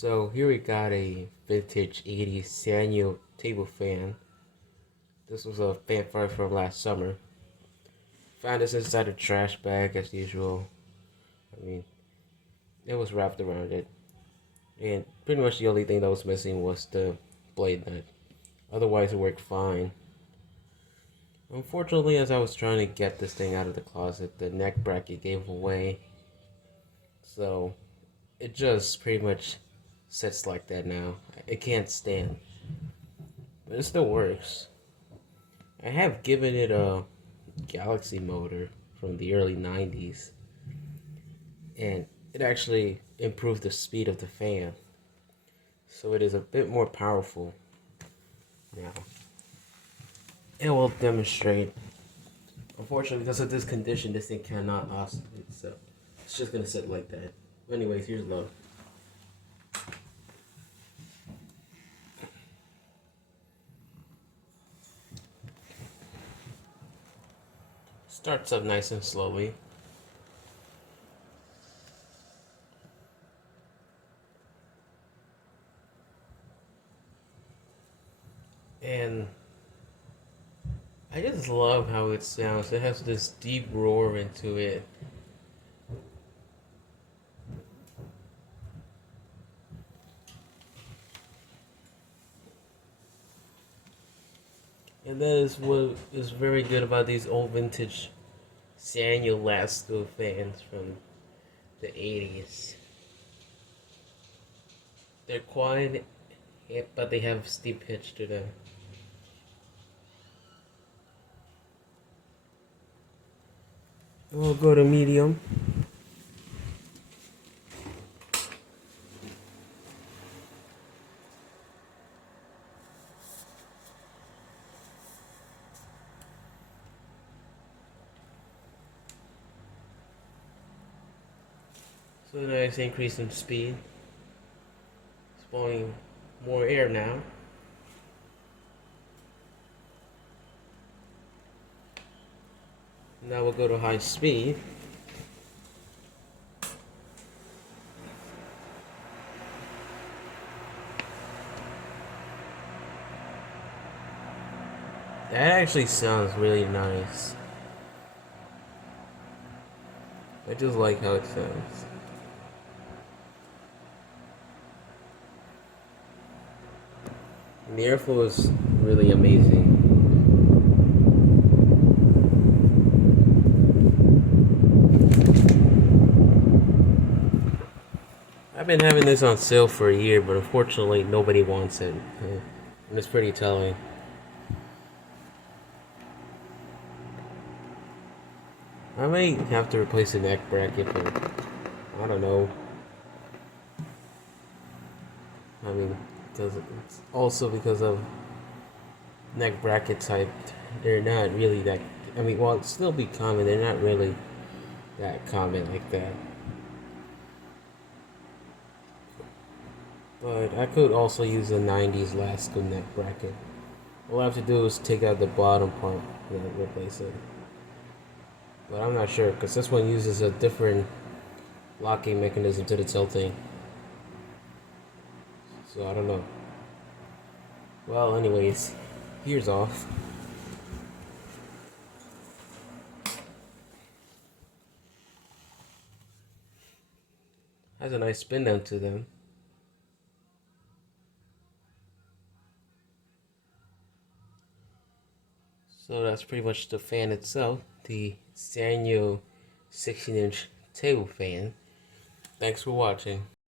So here we got a vintage 80s Sanyo table fan. This was a fan find from last summer. Found this inside a trash bag as usual. I mean, it was wrapped around it. And pretty much the only thing that was missing was the blade nut. Otherwise it worked fine. Unfortunately, as I was trying to get this thing out of the closet, the neck bracket gave away. So it just pretty much sits like that now. It can't stand. But it still works. I have given it a Galaxy motor from the early 90s, and it actually improved the speed of the fan. So it is a bit more powerful now. It will demonstrate. Unfortunately, because of this condition, this thing cannot oscillate, so it's just gonna sit like that. Anyways, here's love. Starts up nice and slowly. And I just love how it sounds. It has this deep roar into it. And that is what is very good about these old vintage Sanyo Lasco fans from the 80s. They're quiet, but they have steep pitch to them. We'll go to medium. So nice increase in speed. It's blowing more air now. Now we'll go to high speed. That actually sounds really nice. I just like how it sounds. The airflow is really amazing. I've been having this on sale for a year, but unfortunately nobody wants it. And it's pretty telling. I may have to replace the neck bracket, but I don't know. I mean, it's also because of neck bracket type, they're not really that. I mean, while it's still be common, they're not really that common like that. But I could also use a 90s Lasco neck bracket. All I have to do is take out the bottom part and replace it. But I'm not sure, because this one uses a different locking mechanism to the tilting. So I don't know. Well, anyways, here's off. Has a nice spin down to them. So that's pretty much the fan itself, the Sanyo 16-inch table fan. Thanks for watching.